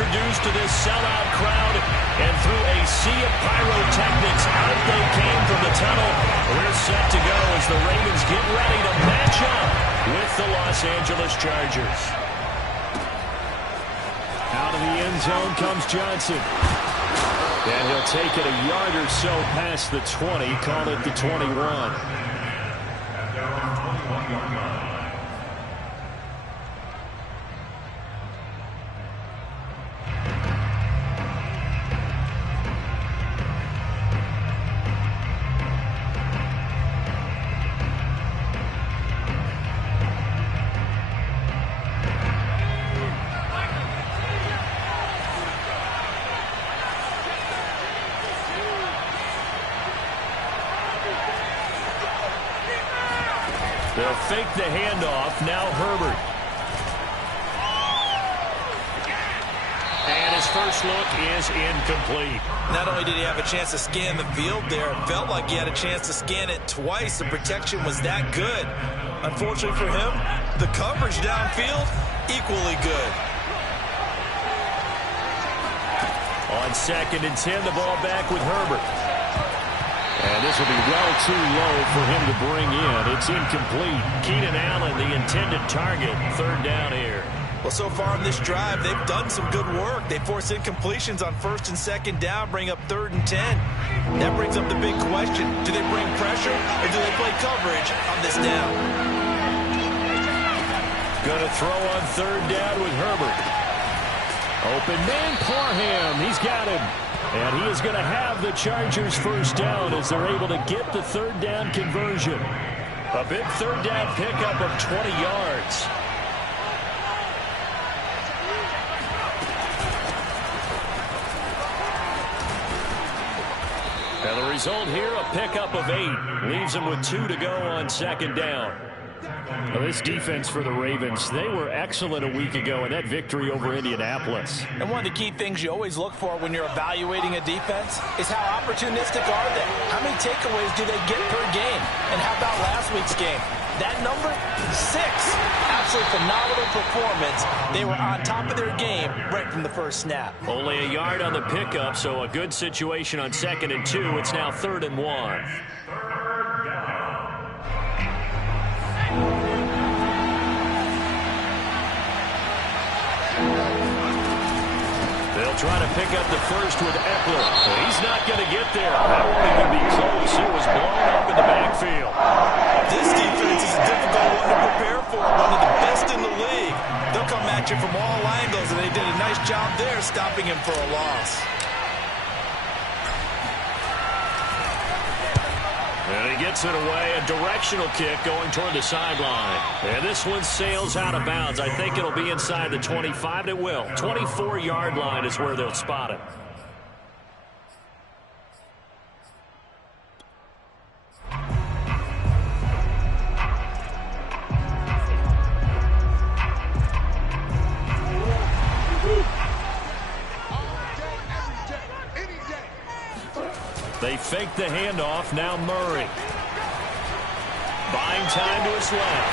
introduced to this sellout crowd, and through a sea of pyrotechnics, out they came from the tunnel. We're set to go as the Ravens get ready to match up with the Los Angeles Chargers. Out of the end zone comes Johnson. And he'll take it a yard or so past the 20, call it the 21. They'll fake the handoff. Now Herbert. And his first look is incomplete. Not only did he have a chance to scan the field there, it felt like he had a chance to scan it twice. The protection was that good. Unfortunately for him, the coverage downfield, equally good. On 2nd and 10, the ball back with Herbert. And this will be well too low for him to bring in. It's incomplete. Keenan Allen, the intended target. 3rd down here. Well, so far in this drive, they've done some good work. They force incompletions on 1st and 2nd down, bring up 3rd and 10. That brings up the big question. Do they bring pressure or do they play coverage on this down? Going to throw on 3rd down with Herbert. Open man, Parham. He's got him. And he is going to have the Chargers first down as they're able to get the 3rd down conversion. A big 3rd down pickup of 20 yards. And the result here, a pickup of 8. Leaves them with 2 to go on 2nd down. Well, this defense for the Ravens, they were excellent a week ago in that victory over Indianapolis. And one of the key things you always look for when you're evaluating a defense is how opportunistic are they? How many takeaways do they get per game? And how about last week's game? That number, 6. Absolutely phenomenal performance. They were on top of their game right from the first snap. Only a yard on the pickup, so a good situation on 2nd and 2. It's now 3rd and 1. They'll try to pick up the first with Eckler. He's not going to get there. That won't even be close. It was blown up in the backfield. This defense is a difficult one to prepare for. One of the best in the league. They'll come at you from all angles, and they did a nice job there stopping him for a loss. And he gets it away, a directional kick going toward the sideline. And this one sails out of bounds. I think it'll be inside the 25. It will. 24-yard line is where they'll spot it. They fake the handoff. Now Murray. Buying time to his left.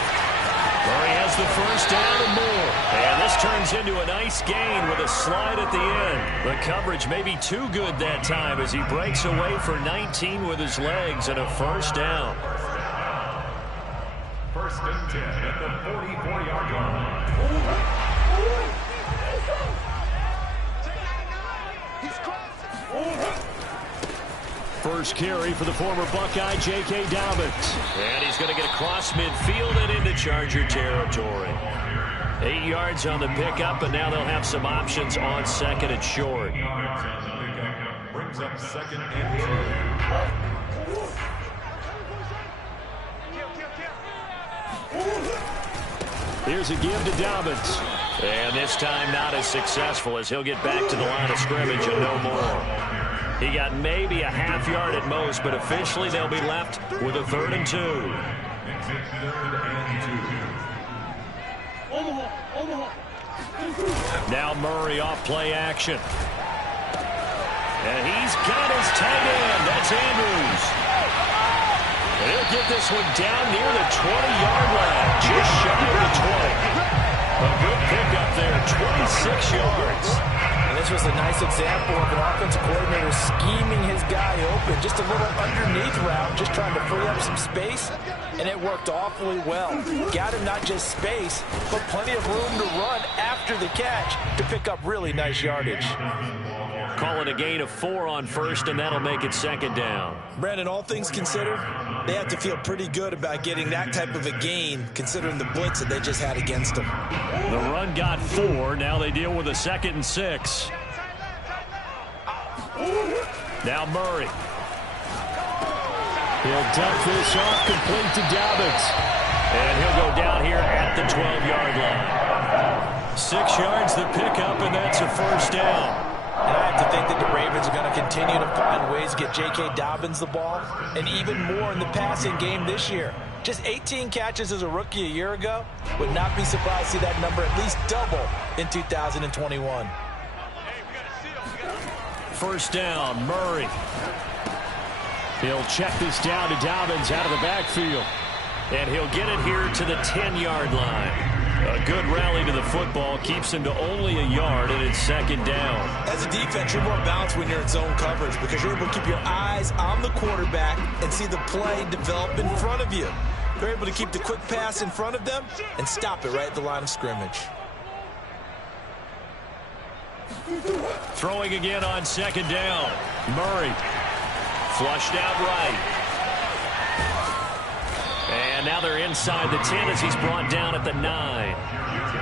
Murray has the first down and more. And this turns into a nice gain with a slide at the end. The coverage may be too good that time as he breaks away for 19 with his legs and a first down. 1st and 10 at the 44-yard line. First carry for the former Buckeye, J.K. Dobbins. And he's going to get across midfield and into Charger territory. 8 yards on the pickup, and now they'll have some options on 2nd and short. Brings up 2nd and 2. Here's a give to Dobbins. And this time not as successful as he'll get back to the line of scrimmage and no more. He got maybe a half yard at most, but officially they'll be left with a 3rd and 2. Now Murray off play action. And he's got his tight end. That's Andrews. And he'll get this one down near the 20-yard line, just shy of the 20. A good pickup there, 26 yards. This was a nice example of an offensive coordinator scheming his guy open. Just a little underneath route, just trying to free up some space, and it worked awfully well. Got him not just space, but plenty of room to run after the catch to pick up really nice yardage. Calling a gain of 4 on first, and that'll make it second down. Brandon, all things considered, they have to feel pretty good about getting that type of a gain, considering the blitz that they just had against them. The run got 4. Now they deal with a 2nd and 6. Now Murray. He'll dump this off, complete to Dobbins. And he'll go down here at the 12-yard line. 6 yards the pickup, and that's a first down. And I have to think that the Ravens are going to continue to find ways to get J.K. Dobbins the ball, and even more in the passing game this year. Just 18 catches as a rookie a year ago. Would not be surprised to see that number at least double in 2021. First down, Murray. He'll check this down to Dobbins out of the backfield. And he'll get it here to the 10-yard line. A good rally to the football keeps him to only a yard, and it's second down. As a defense, you're more balanced when you're in zone coverage because you're able to keep your eyes on the quarterback and see the play develop in front of you. You're able to keep the quick pass in front of them and stop it right at the line of scrimmage. Throwing again on second down. Murray flushed out right. And now they're inside the 10 as he's brought down at the 9.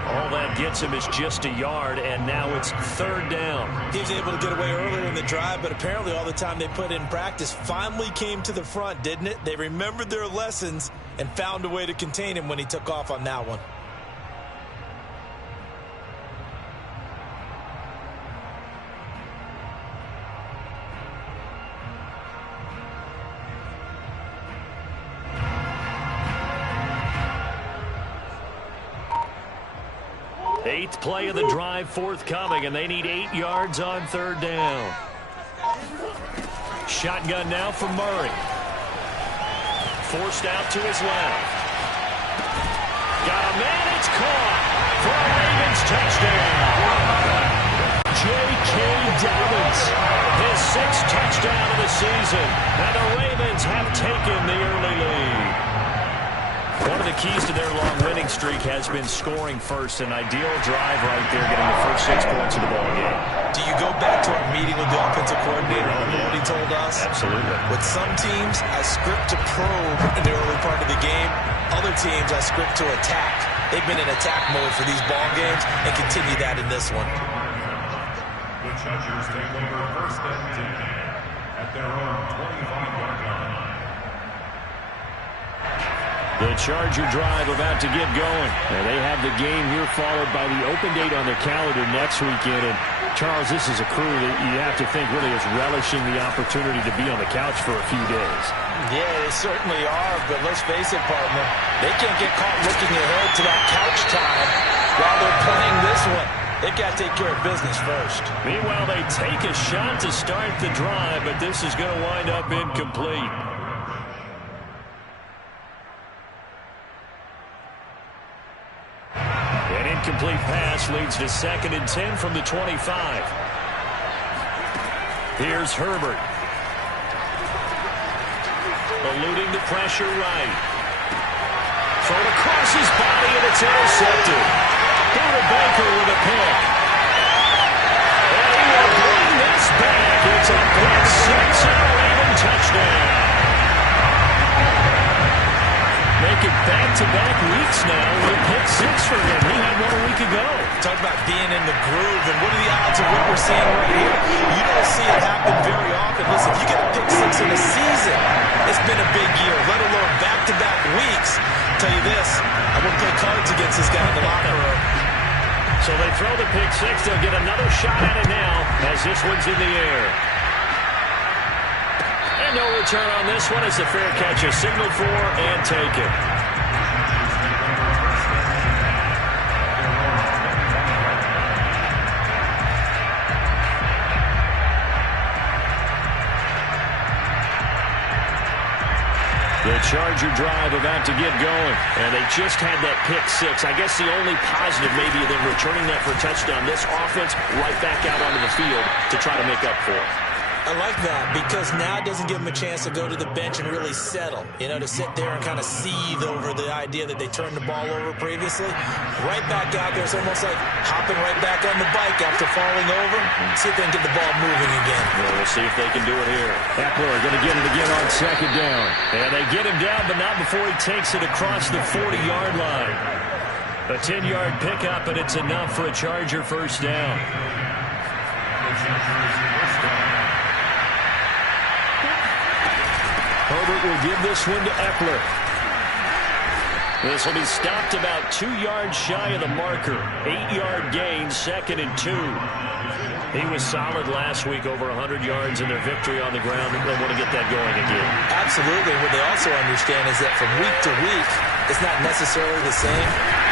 All that gets him is just a yard, and now it's third down. He was able to get away earlier in the drive, but apparently all the time they put in practice finally came to the front, didn't it? They remembered their lessons and found a way to contain him when he took off on that one. Eighth play of the drive forthcoming, and they need 8 yards on third down. Shotgun now for Murray. Forced out to his left. Got a man, it's caught for a Ravens touchdown. J.K. Dobbins, his 6th touchdown of the season, and the Ravens have taken the early lead. One of the keys to their long winning streak has been scoring first. An ideal drive right there, getting the first 6 points of the ball game. Do you go back to our meeting with the offensive coordinator? Remember what he told us? Absolutely. With some teams, I script to probe in the early part of the game. Other teams, I script to attack. They've been in attack mode for these ball games and continue that in this one. The Chargers take over first and 10 at their own 25-yard line. The Charger drive about to get going. And they have the game here followed by the open date on their calendar next weekend. And Charles, this is a crew that you have to think really is relishing the opportunity to be on the couch for a few days. Yeah, they certainly are, but let's face it, partner. They can't get caught looking ahead to that couch time while they're playing this one. They've got to take care of business first. Meanwhile, they take a shot to start the drive, but this is going to wind up incomplete. An incomplete pass leads to 2nd and 10 from the 25. Here's Herbert. Eluding the pressure right. Thrown across his body, and it's intercepted. Buda Baker with a pick. And he will bring this back. It's a pick 6 and a Raven touchdown. Making back-to-back weeks now with pick 6 for him. He had one a week ago. Talk about being in the groove, and what are the odds of what we're seeing right here? You don't see it happen very often. Listen, if you get a pick 6 in a season, it's been a big year, let alone back-to-back weeks. I'll tell you this, I wouldn't play cards against this guy in the locker room. So they throw the pick 6. They'll get another shot at it now as this one's in the air. And no return on this one as the fair catch is signaled for and taken. The Charger drive about to get going. And they just had that pick six. I guess the only positive maybe of them returning that for a touchdown. This offense right back out onto the field to try to make up for it. I like that because now it doesn't give them a chance to go to the bench and really settle. You know, to sit there and kind of seethe over the idea that they turned the ball over previously. Right back out there. It's almost like hopping right back on the bike after falling over. See if they can get the ball moving again. Well, we'll see if they can do it here. Eckler going to get it again on second down. And they get him down, but not before he takes it across the 40-yard line. A 10-yard pickup, and it's enough for a Charger first down. Herbert will give this one to Eckler. This will be stopped about 2 yards shy of the marker. 8-yard gain, 2nd and 2. He was solid last week, over 100 yards in their victory on the ground. They want to get that going again. Absolutely. What they also understand is that from week to week, it's not necessarily the same,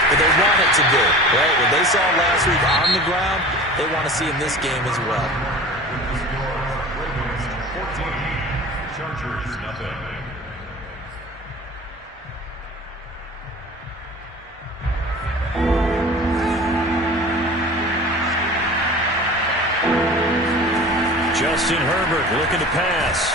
but they want it to be, right? What they saw last week on the ground, they want to see in this game as well. Chargers, nothing. Justin Herbert looking to pass.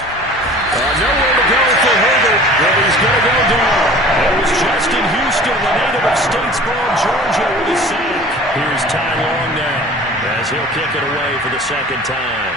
Nowhere to go for Herbert, but he's going to go down. It was Justin Houston, the native of Statesboro, Georgia, with his sack. Here's Ty Long now, as he'll kick it away for the second time.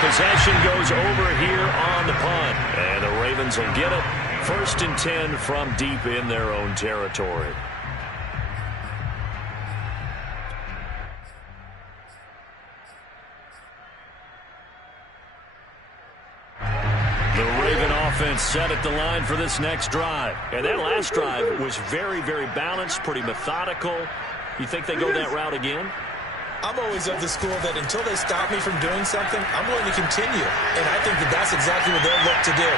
Possession goes over here on the punt. And the Ravens will get it. 1st and 10 from deep in their own territory. The Raven offense set at the line for this next drive. And that last drive was very, very balanced, pretty methodical. You think they go that route again? I'm always of the school that until they stop me from doing something, I'm willing to continue. And I think that that's exactly what they'll look to do.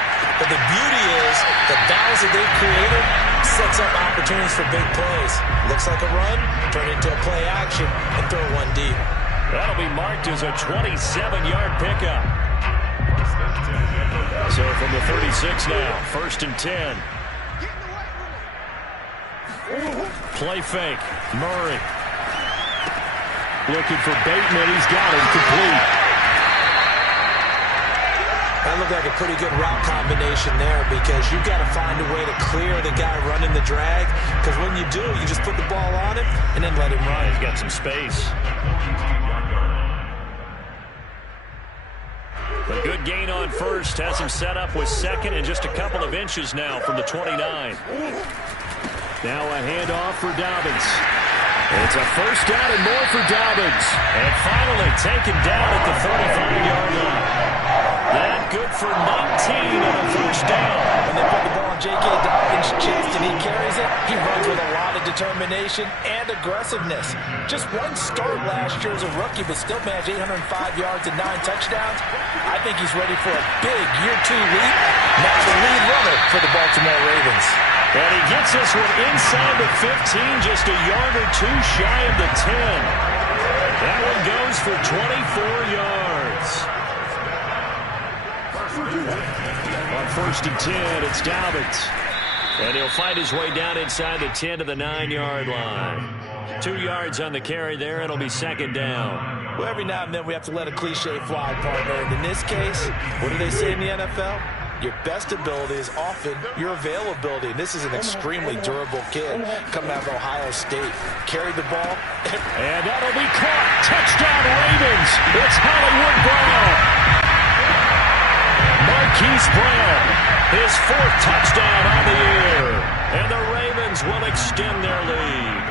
But the beauty is the balance that they've created sets up opportunities for big plays. Looks like a run, turn into a play action, and throw one deep. That'll be marked as a 27-yard pickup. So from the 36 now, 1st and 10. Play fake. Murray. Looking for Bateman. He's got him complete. That looked like a pretty good route combination there because you've got to find a way to clear the guy running the drag. Because when you do, you just put the ball on him and then let him run. He's got some space. A good gain on first. Has him set up with second and just a couple of inches now from the 29. Now a handoff for Dobbins. It's a first down and more for Dobbins. And finally taken down at the 35-yard line. That good for 19 on a first down. When they put the ball on J.K. Dobbins' chest and he carries it, he runs with a lot of determination and aggressiveness. Just one start last year as a rookie, but still managed 805 yards and 9 touchdowns. I think he's ready for a big year-2 leap. Now the lead runner for the Baltimore Ravens. And he gets this one inside the 15, just a yard or two shy of the 10. That one goes for 24 yards. On 1st and 10, it's Dobbins. And he'll fight his way down inside the 10 to the 9-yard line. 2 yards on the carry there, and it'll be second down. Well, every now and then we have to let a cliche fly, partner. And in this case, what do they say in the NFL? Your best ability is often your availability. And this is an extremely durable kid coming out of Ohio State. Carried the ball. And that'll be caught. Touchdown Ravens. It's Hollywood Brown. Marquise Brown. His 4th touchdown on the year. And the Ravens will extend their lead.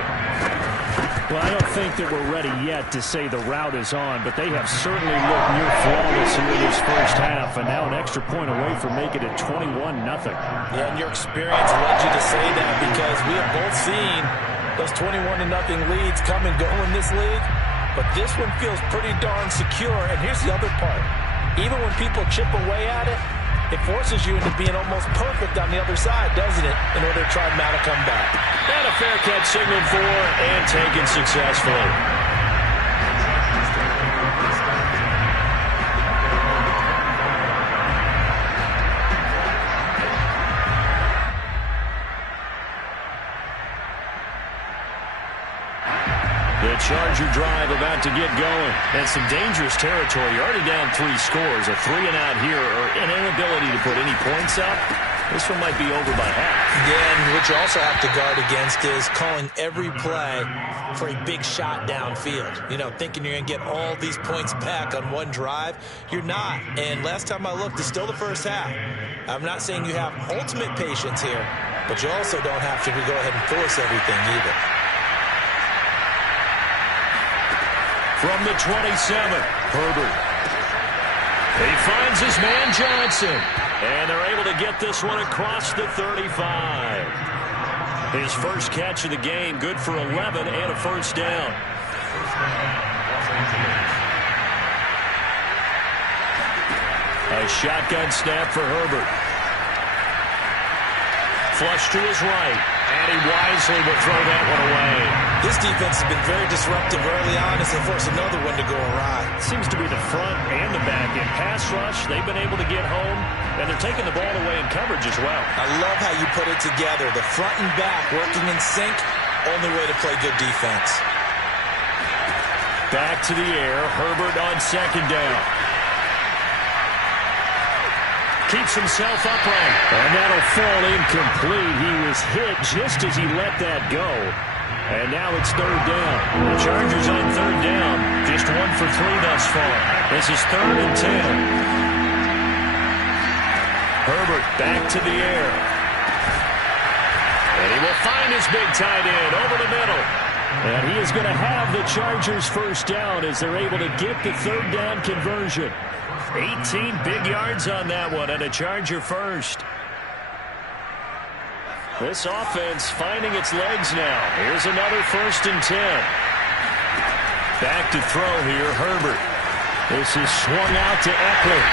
Well, I don't think that we're ready yet to say the route is on, but they have certainly looked near flawless here this first half, and now an extra point away from making it 21-0. Yeah, and your experience led you to say that because we have both seen Those 21-0 leads come and go in this league, but this one feels pretty darn secure. And here's the other part. Even when people chip away at it, it forces you into being almost perfect on the other side, doesn't it, in order to try and mount a comeback. And a fair catch signaled for and taken successfully. The Charger drive about to get going. And some dangerous territory. You're already down 3 scores. A 3-and-out here or an inability to put any points up. This one might be over by half. Yeah, and what you also have to guard against is calling every play for a big shot downfield. You know, thinking you're going to get all these points back on one drive. You're not. And last time I looked, it's still the first half. I'm not saying you have ultimate patience here, but you also don't have to go ahead and force everything either. From the 27, Herbert. He finds his man Johnson. And they're able to get this one across the 35. His first catch of the game, good for 11 and a first down. A shotgun snap for Herbert. Flush to his right. And he wisely will throw that one away. This defense has been very disruptive early on as they force another one to go awry. Seems to be the front and the back. In pass rush, they've been able to get home, and they're taking the ball away in coverage as well. I love how you put it together. The front and back working in sync, only way to play good defense. Back to the air, Herbert on second down. Keeps himself upright. And that'll fall incomplete. He was hit just as he let that go. And now it's third down. The Chargers on third down. Just 1 for 3 thus far. This is 3rd and 10. Herbert back to the air. And he will find his big tight end over the middle. And he is going to have the Chargers first down as they're able to get the third down conversion. 18 big yards on that one and a Charger first. This offense finding its legs now. Here's another 1st and 10. Back to throw here, Herbert. This is swung out to Eckler.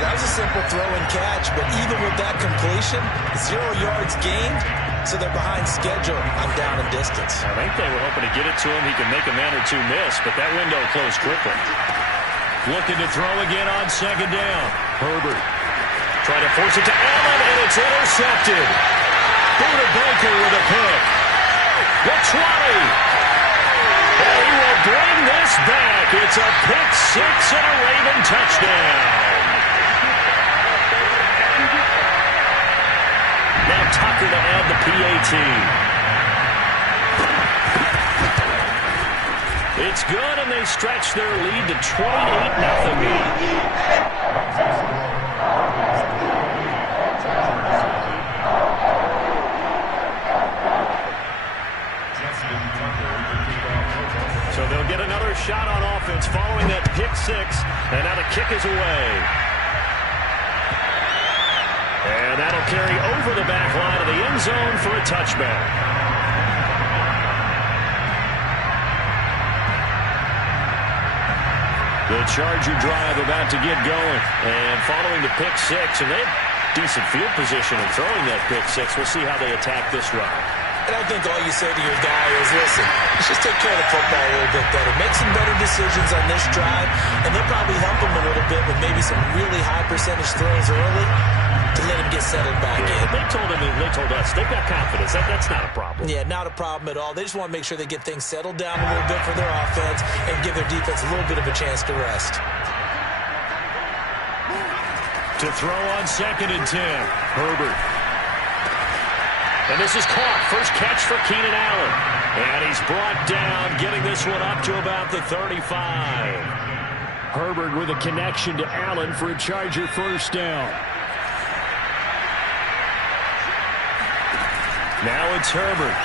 That was a simple throw and catch, but even with that completion, 0 yards gained, so they're behind schedule on down and distance. I think they were hoping to get it to him. He could make a man or two miss, but that window closed quickly. Looking to throw again on second down. Herbert trying to force it to Allen, and it's intercepted. Buda Baker with a pick. The 20. And he will bring this back. It's a pick 6 and a Raven touchdown. Now Tucker to add the PAT. It's good, and they stretch their lead to 28-0. So they'll get another shot on offense following that pick 6, and now the kick is away. And that'll carry over the back line of the end zone for a touchback. The Charger drive about to get going. And following the pick 6, and they have decent field position in throwing that pick 6. We'll see how they attack this drive. And I think all you say to your guy is, listen, let's just take care of the football a little bit better. Make some better decisions on this drive, and they'll probably help him a little bit with maybe some really high percentage throws early to let him get settled back in. They told us they've got confidence. That's not a problem. Yeah, not a problem at all. They just want to make sure they get things settled down a little bit for their offense and give their defense a little bit of a chance to rest. To throw on second and 10, Herbert. And this is caught. First catch for Keenan Allen. And he's brought down, getting this one up to about the 35. Herbert with a connection to Allen for a Charger first down. Now it's Herbert.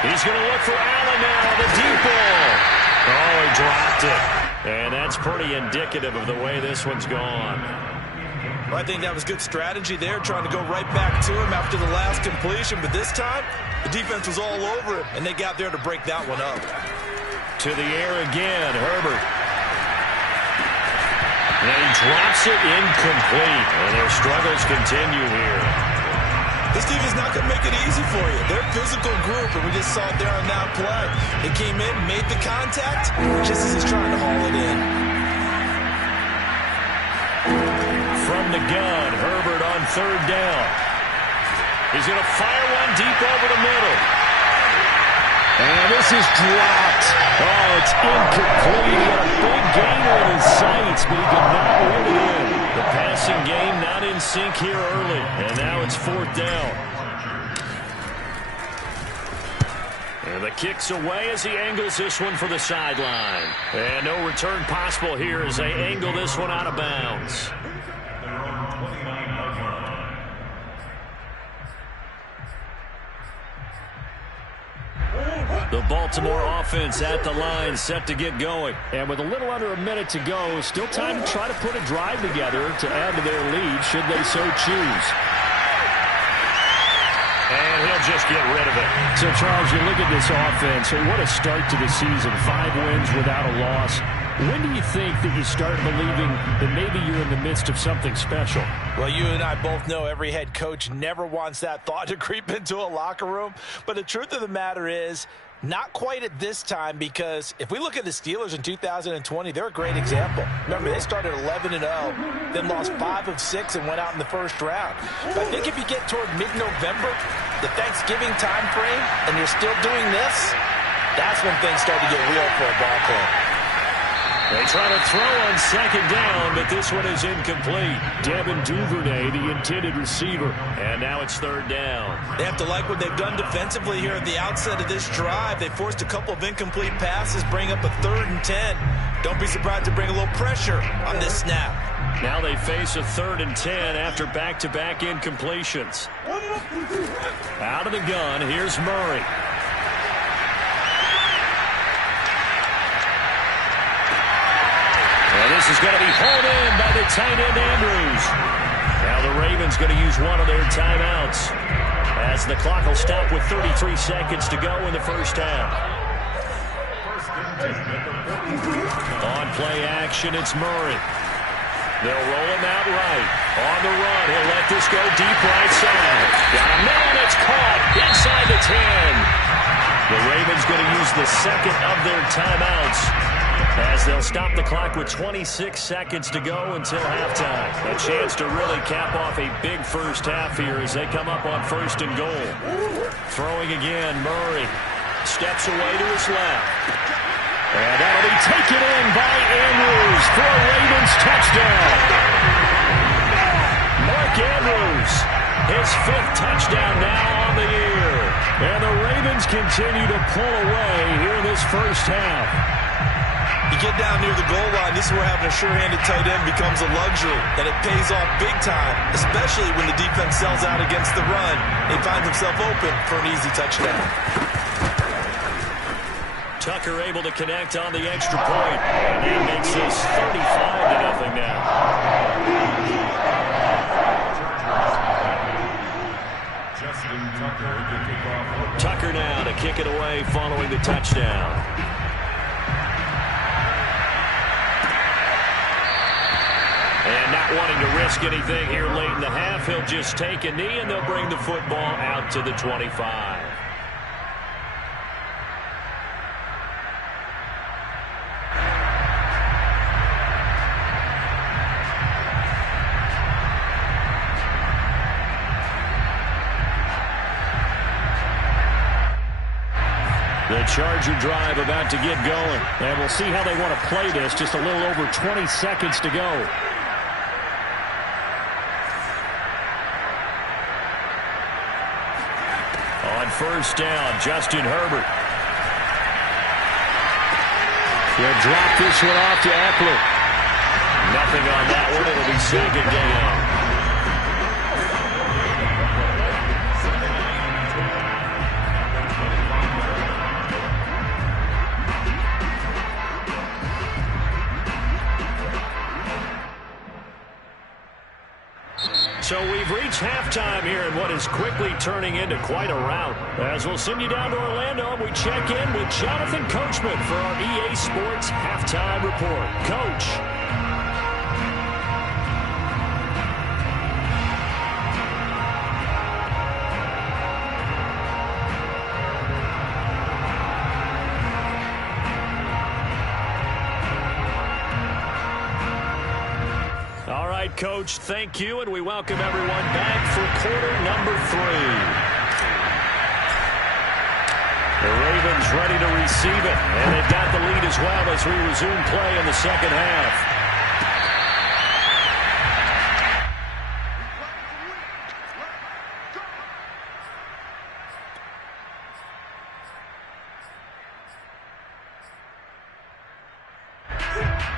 He's going to look for Allen now. The deep ball. Oh, he dropped it. And that's pretty indicative of the way this one's gone. Well, I think that was good strategy there, trying to go right back to him after the last completion. But this time, the defense was all over him, and they got there to break that one up. To the air again, Herbert. And he drops it incomplete. And their struggles continue here. This defense is not going to make it easy for you. They're a physical group, and we just saw it there on that play. They came in, made the contact, just as he's trying to haul it in. From the gun, Herbert on third down. He's going to fire one deep over the middle. And this is dropped. Oh, it's incomplete. He had a big gainer in his sights, but he could not reel it in. The passing game not in sync here early. And now it's fourth down. And the kick's away as he angles this one for the sideline. And no return possible here as they angle this one out of bounds. The Baltimore offense at the line, set to get going. And with a little under a minute to go, still time to try to put a drive together to add to their lead, should they so choose. And he'll just get rid of it. So, Charles, you look at this offense, what a start to the season. 5 wins without a loss. When do you think that you start believing that maybe you're in the midst of something special? Well, you and I both know every head coach never wants that thought to creep into a locker room. But the truth of the matter is, not quite at this time, because if we look at the Steelers in 2020, they're a great example. Remember, they started 11-0, then lost 5 of 6 and went out in the first round. But I think if you get toward mid-November, the Thanksgiving time frame, and you're still doing this, that's when things start to get real for a ball club. They try to throw on second down, but this one is incomplete. Devin Duvernay, the intended receiver. And now it's third down. They have to like what they've done defensively here at the outset of this drive. They forced a couple of incomplete passes, bring up a 3rd and 10. Don't be surprised to bring a little pressure on this snap. Now they face a 3rd and 10 after back-to-back incompletions. Out of the gun, here's Murray. And this is going to be hauled in by the tight end Andrews. Now the Ravens going to use one of their timeouts as the clock will stop with 33 seconds to go in the first half. On play action, it's Murray. They'll roll him out right. On the run, he'll let this go deep right side. Got a man, it's caught inside the 10. The Ravens going to use the second of their timeouts as they'll stop the clock with 26 seconds to go until halftime. A chance to really cap off a big first half here as they come up on 1st and goal. Throwing again, Murray steps away to his left. And that'll be taken in by Andrews for a Ravens touchdown. Mark Andrews, his 5th touchdown now on the year. And the Ravens continue to pull away here in this first half. You get down near the goal line, this is where having a sure-handed tight end becomes a luxury, and it pays off big time, especially when the defense sells out against the run. He finds himself open for an easy touchdown. Tucker able to connect on the extra point, and that makes this 35-0 now. Tucker now to kick it away following the touchdown. And not wanting to risk anything here late in the half, he'll just take a knee and they'll bring the football out to the 25. The Charger drive about to get going. And we'll see how they want to play this. Just a little over 20 seconds to go. On first down, Justin Herbert. He'll drop this one off to Eckler. Nothing on that one. It'll be second down. So we've reached halftime here in what is quickly turning into quite a rout. As we'll send you down to Orlando, we check in with Jonathan Coachman for our EA Sports Halftime Report. Coach. Coach, thank you, and we welcome everyone back for quarter number 3. The Ravens ready to receive it, and they've got the lead as well as we resume play in the second half.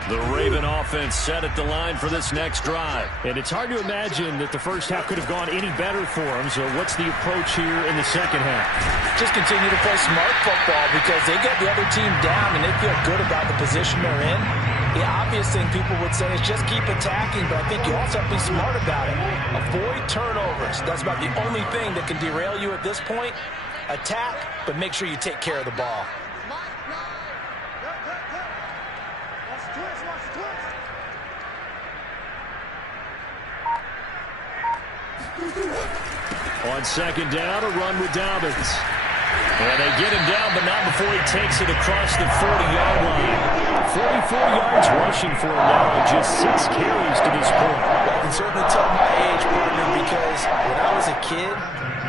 The Raven offense set at the line for this next drive. And it's hard to imagine that the first half could have gone any better for them. So what's the approach here in the second half? Just continue to play smart football because they get the other team down and they feel good about the position they're in. The obvious thing people would say is just keep attacking, but I think you also have to be smart about it. Avoid turnovers. That's about the only thing that can derail you at this point. Attack, but make sure you take care of the ball. On second down, a run with Dobbins. And they get him down, but not before he takes it across the 40-yard line. 44 yards rushing for him now and just 6 carries to this point. I can certainly tell my age, partner, because when I was a kid,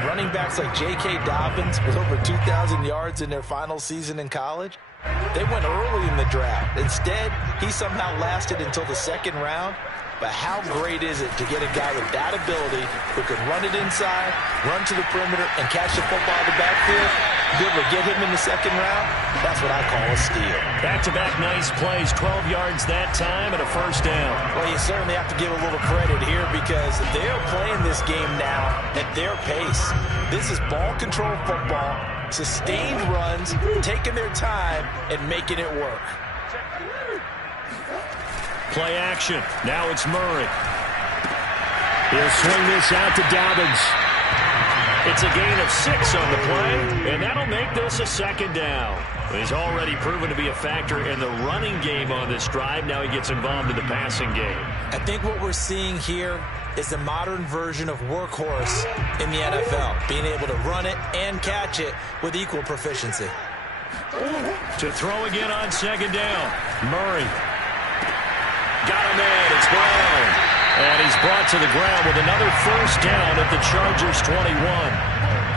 running backs like J.K. Dobbins with over 2,000 yards in their final season in college, they went early in the draft. Instead, he somehow lasted until the second round. But how great is it to get a guy with that ability who can run it inside, run to the perimeter, and catch the football in the backfield? Be able to get him in the second round? That's what I call a steal. Back-to-back nice plays, 12 yards that time and a first down. Well, you certainly have to give a little credit here because they're playing this game now at their pace. This is ball control football, sustained runs, taking their time, and making it work. Play action. Now it's Murray. He'll swing this out to Dobbins. It's a gain of 6 on the play, and that'll make this a second down. He's already proven to be a factor in the running game on this drive. Now he gets involved in the passing game. I think what we're seeing here is the modern version of workhorse in the NFL, being able to run it and catch it with equal proficiency. To throw again on second down, Murray. Got him in. It's Brown. And he's brought to the ground with another first down at the Chargers 21.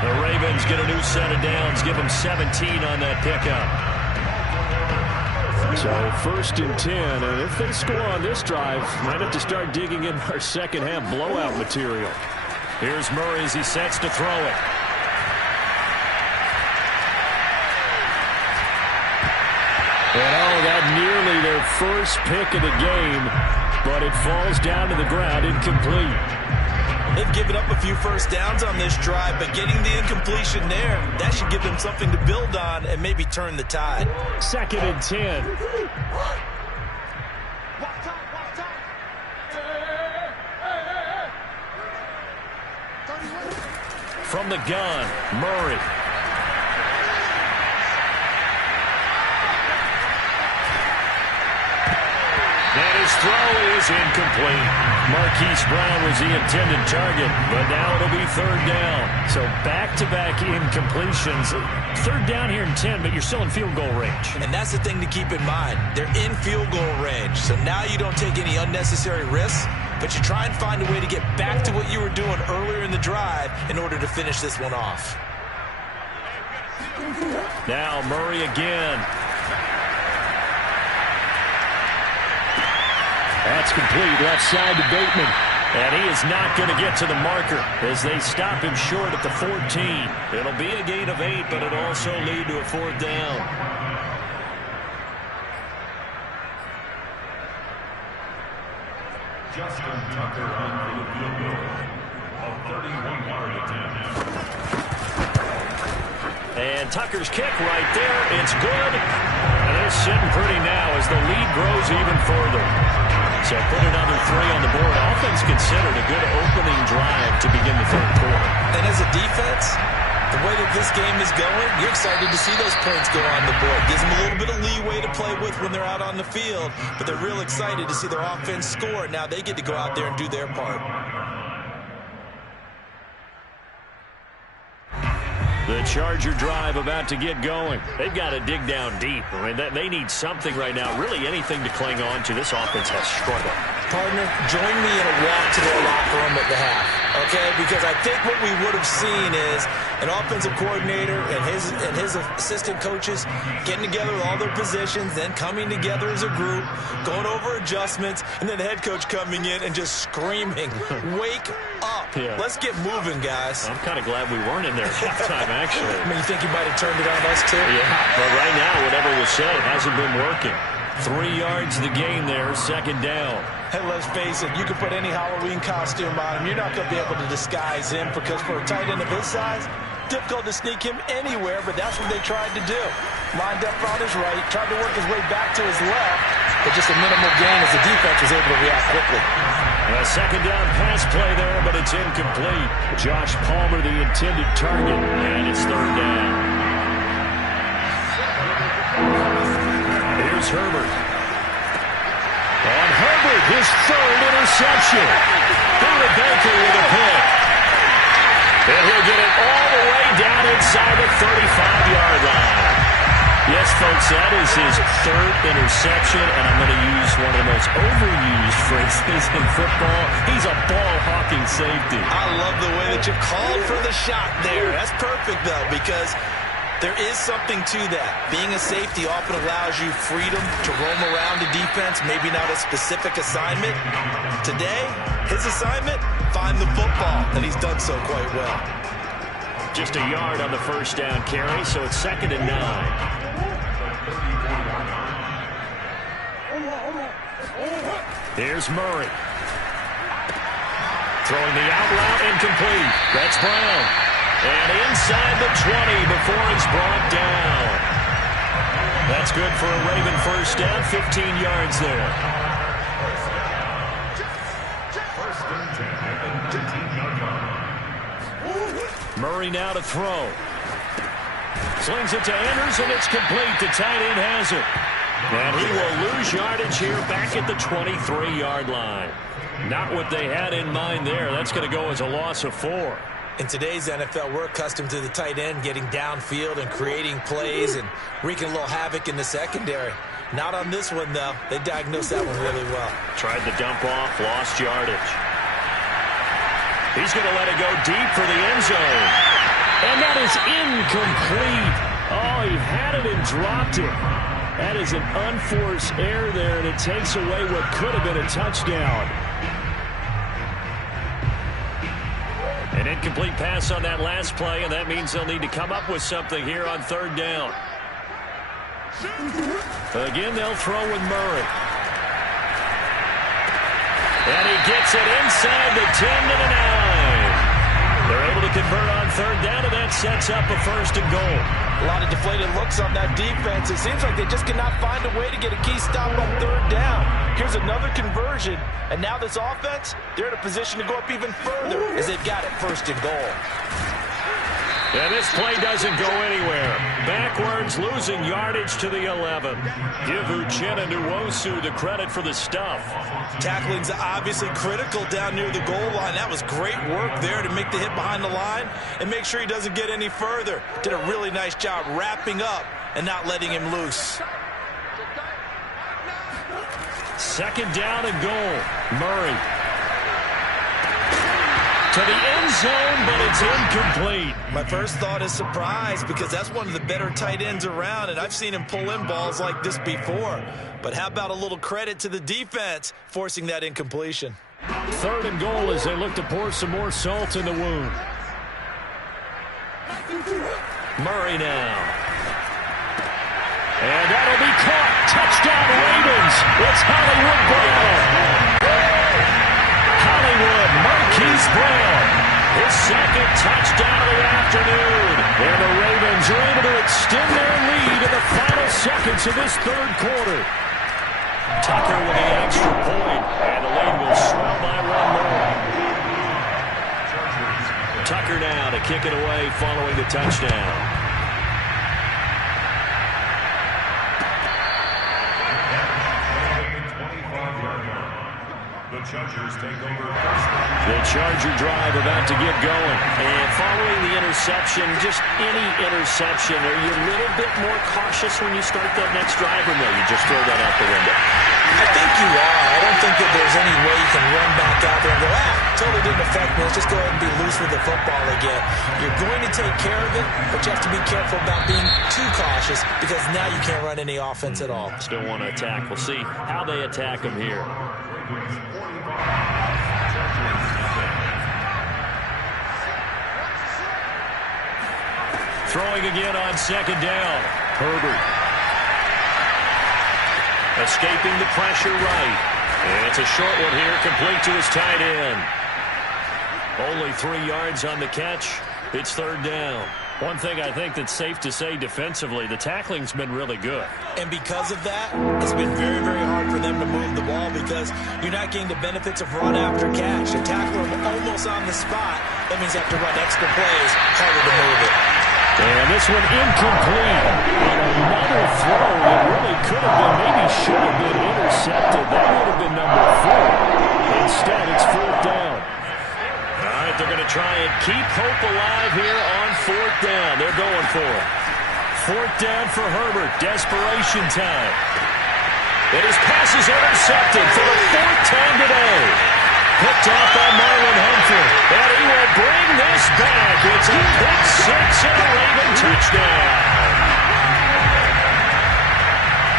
The Ravens get a new set of downs, give them 17 on that pickup. So first and 10, and if they score on this drive, might have to start digging in our second half blowout material. Here's Murray as he sets to throw it. And that nearly their first pick of the game, but it falls down to the ground incomplete. They've given up a few first downs on this drive, but getting the incompletion there, that should give them something to build on and maybe turn the tide. Second and 10. From the gun, Murray. And his throw is incomplete. Marquise Brown was the intended target, but now it'll be third down. So back-to-back incompletions. Third down here in 10, but you're still in field goal range. And that's the thing to keep in mind. They're in field goal range, so now you don't take any unnecessary risks, but you try and find a way to get back to what you were doing earlier in the drive in order to finish this one off. Now Murray again. That's complete, left side to Bateman. And he is not going to get to the marker as they stop him short at the 14. It'll be a gain of 8, but it'll also lead to a fourth down. Justin Tucker on for the field goal. A 31-yard attempt. And Tucker's kick right there. It's good. And they're sitting pretty now as the lead grows even further. So put another 3 on the board. Offense considered a good opening drive to begin the third quarter. And as a defense, the way that this game is going, you're excited to see those points go on the board. Gives them a little bit of leeway to play with when they're out on the field, but they're real excited to see their offense score. Now they get to go out there and do their part. The Charger drive about to get going. They've got to dig down deep. I mean, they need something right now, really anything to cling on to. This offense has struggled. Partner, join me in a walk to their locker room at the half, okay? Because I think what we would have seen is an offensive coordinator and his assistant coaches getting together with all their positions, then coming together as a group, going over adjustments, and then the head coach coming in and just screaming, wake up. Yeah. Let's get moving, guys. I'm kind of glad we weren't in there at halftime, actually. I mean, you think you might have turned it on us, too? Yeah, but right now, whatever was said hasn't been working. 3 yards the game there, second down. Hey, let's face it, you can put any Halloween costume on him. You're not going to be able to disguise him because for a tight end of his size, difficult to sneak him anywhere, but that's what they tried to do. Lined up on his right, tried to work his way back to his left, but just a minimal gain as the defense was able to react quickly. A second down pass play there, but it's incomplete. Josh Palmer, the intended target, and it's third down. Here's Herbert. And Herbert, his third interception. David Baker with a pick. And he'll get it all the way down inside the 35-yard line. Yes, folks, that is his third interception, and I'm going to use one of the most overused phrases in football. He's a ball-hawking safety. I love the way that you called for the shot there. That's perfect, though, because there is something to that. Being a safety often allows you freedom to roam around the defense, maybe not a specific assignment. Today, his assignment, find the football, and he's done so quite well. Just a yard on the first down carry, so it's 2nd and 9. Here's Murray. Throwing the out route, incomplete. That's Brown. And inside the 20 before he's brought down. That's good for a Raven first down, 15 yards there. Murray now to throw. Slings it to Anders, and it's complete. The tight end has it. And he will lose yardage here back at the 23-yard line. Not what they had in mind there. That's going to go as a loss of 4. In today's NFL, we're accustomed to the tight end getting downfield and creating plays and wreaking a little havoc in the secondary. Not on this one, though. They diagnosed that one really well. Tried the dump off, lost yardage. He's going to let it go deep for the end zone. And that is incomplete. Oh, he had it and dropped it. That is an unforced error there, and it takes away what could have been a touchdown. An incomplete pass on that last play, and that means they'll need to come up with something here on third down. Again, they'll throw with Murray. And he gets it inside the 10 to the 9. They're able to convert on third down, and that sets up a 1st and goal. A lot of deflated looks on that defense. It seems like they just cannot find a way to get a key stop on third down. Here's another conversion, and now this offense, they're in a position to go up even further as they've got it 1st and goal. And this play doesn't go anywhere. Backwards, losing yardage to the 11. Give Uchenna Nwosu the credit for the stuff. Tackling's obviously critical down near the goal line. That was great work there to make the hit behind the line and make sure he doesn't get any further. Did a really nice job wrapping up and not letting him loose. 2nd down and goal. Murray. To the end zone, but it's incomplete. My first thought is surprise because that's one of the better tight ends around, and I've seen him pull in balls like this before. But how about a little credit to the defense forcing that incompletion? 3rd and goal as they look to pour some more salt in the wound. Murray now. And that'll be caught. Touchdown Ravens. It's Hollywood Brown. Hollywood, Marquise Brown, his 2nd touchdown of the afternoon. And the Ravens are able to extend their lead in the final seconds of this 3rd quarter. Tucker with the extra point, and the lead will swell by one more. Tucker now to kick it away following the touchdown. The Chargers take over first down. The Charger drive about to get going. And following the interception, just any interception, are you a little bit more cautious when you start that next drive, or no, you just throw that out the window? I think you are. I don't think that there's any way you can run back out there and go, totally didn't affect me. Let's just go ahead and be loose with the football again. You're going to take care of it, but you have to be careful about being too cautious because now you can't run any offense at all. Still want to attack. We'll see how they attack them here. Throwing again on second down. Herbert. Escaping the pressure right. And it's a short one here, complete to his tight end. Only 3 yards on the catch. It's third down. One thing I think that's safe to say defensively, the tackling's been really good. And because of that, it's been very, very hard for them to move the ball because you're not getting the benefits of run after catch. To tackle them almost on the spot, that means you have to run extra plays, harder to move it. And this one incomplete. And another throw that really could have been, maybe should have been intercepted. That would have been number 4. Instead, it's fourth down. All right, they're going to try and keep hope alive here on fourth down. They're going for it. Fourth down for Herbert. Desperation time. And his pass is intercepted for the 4th time today. Picked off by Marlon Humphrey. And he will bring this back. It's a pick six and a Raven touchdown.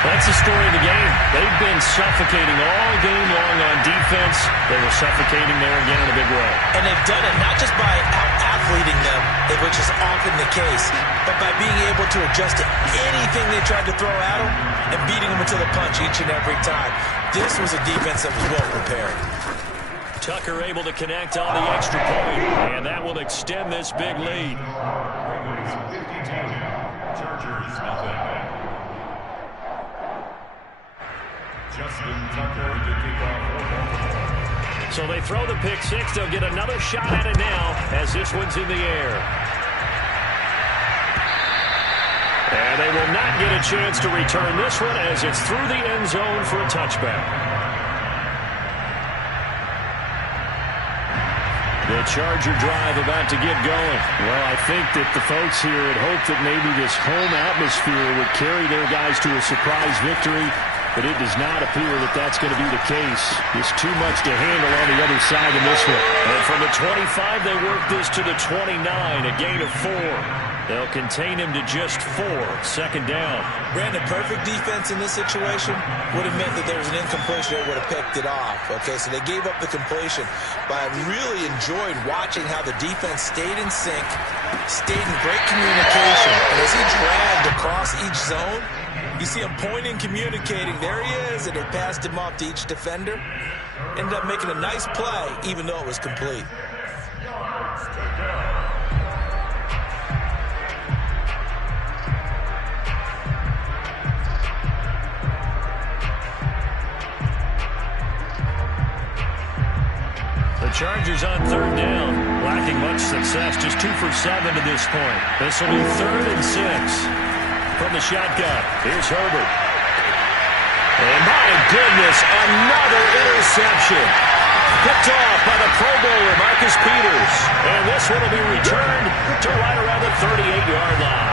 That's the story of the game. They've been suffocating all game long on defense. They were suffocating there again in a big way. And they've done it not just by out-athleting them, which is often the case, but by being able to adjust to anything they tried to throw at them and beating them until the punch each and every time. This was a defense that was well prepared. Tucker able to connect on the extra point, and that will extend this big lead. Chargers nothing. Justin Tucker to kick off. So they throw the pick six. They'll get another shot at it now as this one's in the air. And they will not get a chance to return this one as it's through the end zone for a touchback. The Charger drive about to get going. Well, I think that the folks here had hoped that maybe this home atmosphere would carry their guys to a surprise victory, but it does not appear that that's going to be the case. There's too much to handle on the other side in this one. And from the 25, they work this to the 29, a gain of 4. They'll contain him to just 4, second down. Brandon, perfect defense in this situation would have meant that there was an incompletion. They would have picked it off. Okay, so they gave up the completion. But I really enjoyed watching how the defense stayed in sync, stayed in great communication. And as he dragged across each zone, you see him pointing, communicating. There he is, and they passed him off to each defender. Ended up making a nice play, even though it was complete. Chargers on third down, lacking much success, just 2 for 7 to this point. This will be 3rd and 6 from the shotgun. Here's Herbert. And my goodness, another interception. Picked off by the Pro Bowler, Marcus Peters. And this one will be returned to right around the 38-yard line.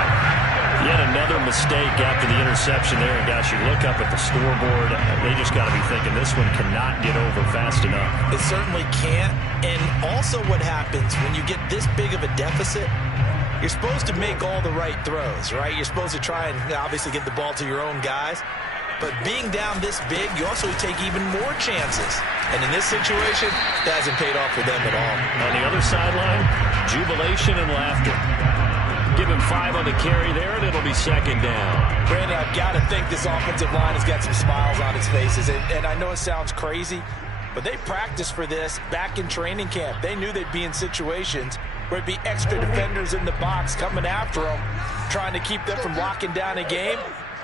Yet another mistake after the interception there. And gosh, you look up at the scoreboard, they just got to be thinking this one cannot get over fast enough. It certainly can't. And also what happens when you get this big of a deficit, you're supposed to make all the right throws, right? You're supposed to try and obviously get the ball to your own guys. But being down this big, you also take even more chances. And in this situation, that hasn't paid off for them at all. On the other sideline, jubilation and laughter. Give him 5 on the carry there, and it'll be second down. Brandon, I've got to think this offensive line has got some smiles on its faces. And I know it sounds crazy, but they practiced for this back in training camp. They knew they'd be in situations where it'd be extra defenders in the box coming after them, trying to keep them from locking down a game.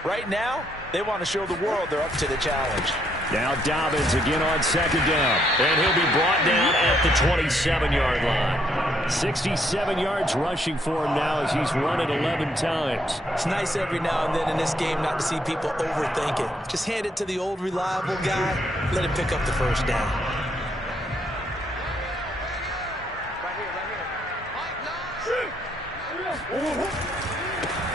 Right now, They want to show the world they're up to the challenge. Now Dobbins again on second down. And he'll be brought down at the 27-yard line. 67 yards rushing for him now as he's run it 11 times. It's nice every now and then in this game not to see people overthink it. Just hand it to the old reliable guy. Let him pick up the first down.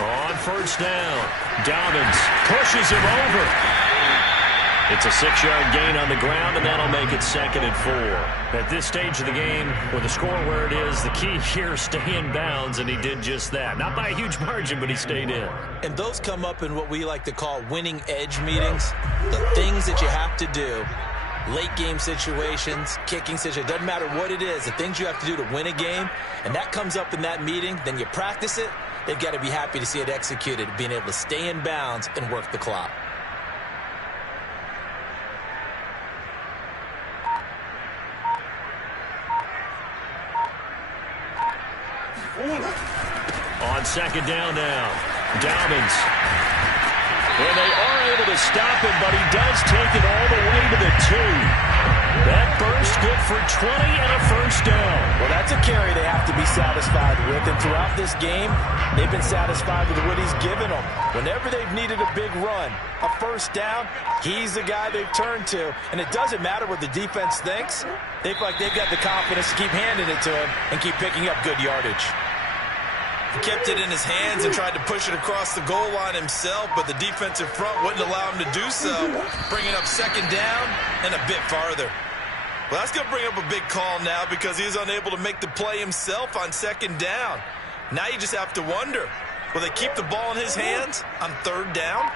On first down, Dobbins pushes him over. It's a 6-yard gain on the ground, and that'll make it 2nd and 4. At this stage of the game, with the score where it is, the key here is stay in bounds, and he did just that. Not by a huge margin, but he stayed in. And those come up in what we like to call winning edge meetings. The things that you have to do. Late game situations, kicking situations, doesn't matter what it is, the things you have to do to win a game, and that comes up in that meeting, then you practice it, they've got to be happy to see it executed, being able to stay in bounds and work the clock. On second down now, Dobbins. And they are able to stop him, but he does take it all the way to the 2. That burst good for 20 and a first down. Well, that's a carry they have to be satisfied with, and throughout this game, they've been satisfied with what he's given them. Whenever they've needed a big run, a first down, he's the guy they've turned to, and it doesn't matter what the defense thinks. They feel like they've got the confidence to keep handing it to him and keep picking up good yardage. He kept it in his hands and tried to push it across the goal line himself, but the defensive front wouldn't allow him to do so, bringing up second down and a bit farther. Well, that's going to bring up a big call now because he is unable to make the play himself on second down. Now you just have to wonder, will they keep the ball in his hands on third down?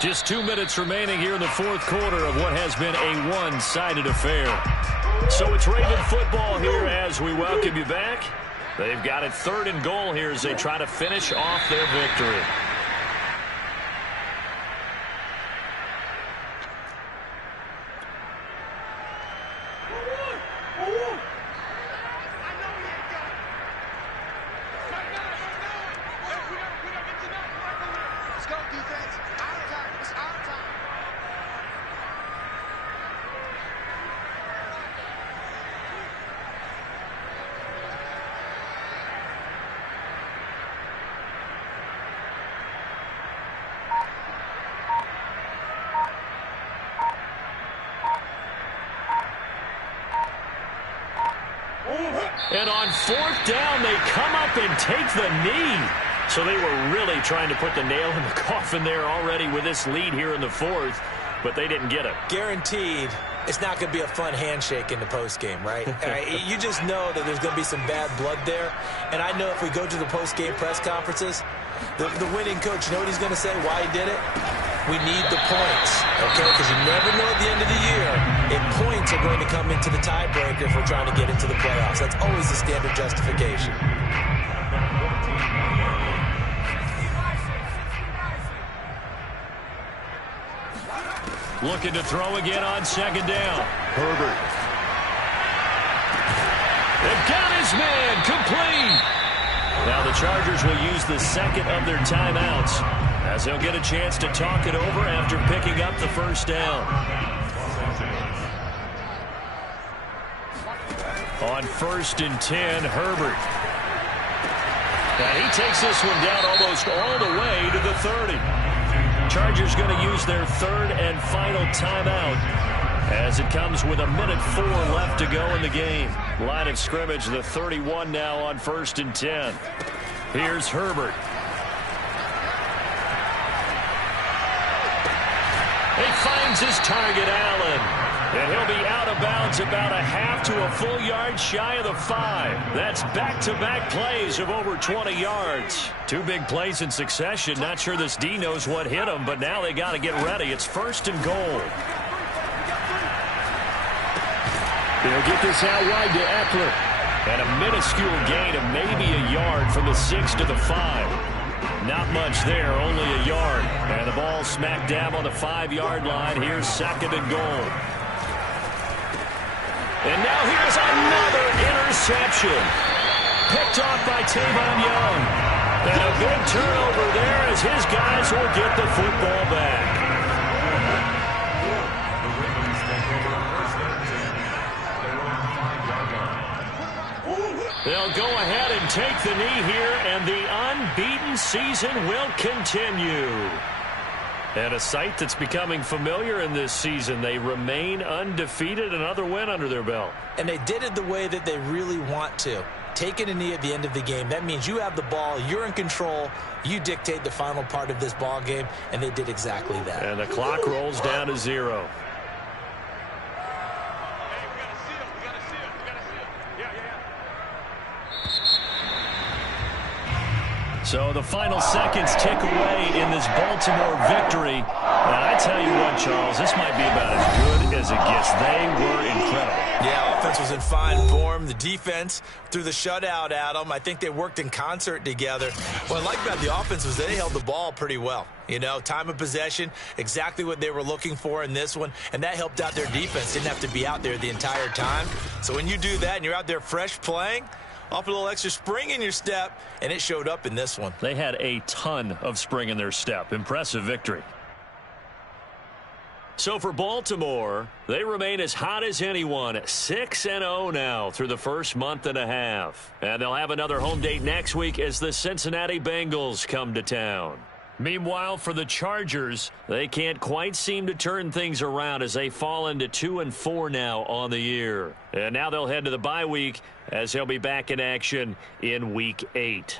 Just 2 minutes remaining here in the fourth quarter of what has been a one-sided affair. So it's Raven football here as we welcome you back. They've got it 3rd and goal here as they try to finish off their victory. And on 4th down, they come up and take the knee. So they were really trying to put the nail in the coffin there already with this lead here in the 4th, but they didn't get it. Guaranteed, it's not going to be a fun handshake in the postgame, right? You just know that there's going to be some bad blood there. And I know if we go to the postgame press conferences, the winning coach, you know what he's going to say, why he did it? We need the points, okay? Because you never know at the end of the year if points are going to come into the tiebreaker if we're trying to get into the playoffs. That's always the standard justification. Looking to throw again on second down. Herbert. They've got his man complete. Now the Chargers will use the second of their timeouts as they'll get a chance to talk it over after picking up the first down. On 1st and 10, Herbert. And he takes this one down almost all the way to the 30. Chargers going to use their 3rd and final timeout as it comes with 1:04 left to go in the game. Line of scrimmage, the 31 now on 1st and 10. Here's Herbert. He finds his target, Allen. And he'll be out of bounds about a half to a full yard shy of the 5. That's back-to-back plays of over 20 yards. 2 big plays in succession. Not sure this D knows what hit him, but now they got to get ready. It's 1st and goal. They'll get this out wide to Eckler. And a minuscule gain of maybe a yard from the 6 to the 5. Not much there, only a yard. And the ball smack dab on the 5-yard line. Here's 2nd and goal. And now here's another interception. picked off by Tavon Young. And a big turnover there as his guys will get the football back. They'll go ahead and take the knee here, and the unbeaten season will continue. And a sight that's becoming familiar in this season. They remain undefeated, another win under their belt. And they did it the way that they really want to. Taking a knee at the end of the game. That means you have the ball, you're in control, you dictate the final part of this ball game, and they did exactly that. And the clock rolls down to 0. So the final seconds tick away in this Baltimore victory. And I tell you what, Charles, this might be about as good as it gets. They were incredible. Yeah, offense was in fine form. The defense threw the shutout at them. I think they worked in concert together. What I like about the offense was they held the ball pretty well. You know, time of possession, exactly what they were looking for in this one, and that helped out their defense. Didn't have to be out there the entire time. So when you do that and you're out there fresh playing, off a little extra spring in your step, and it showed up in this one. They had a ton of spring in their step. Impressive victory. So for Baltimore, they remain as hot as anyone. 6-0 now through the first month and a half. And they'll have another home date next week as the Cincinnati Bengals come to town. Meanwhile, for the Chargers, they can't quite seem to turn things around as they fall into 2-4 now on the year. And now they'll head to the bye week as they'll be back in action in Week 8.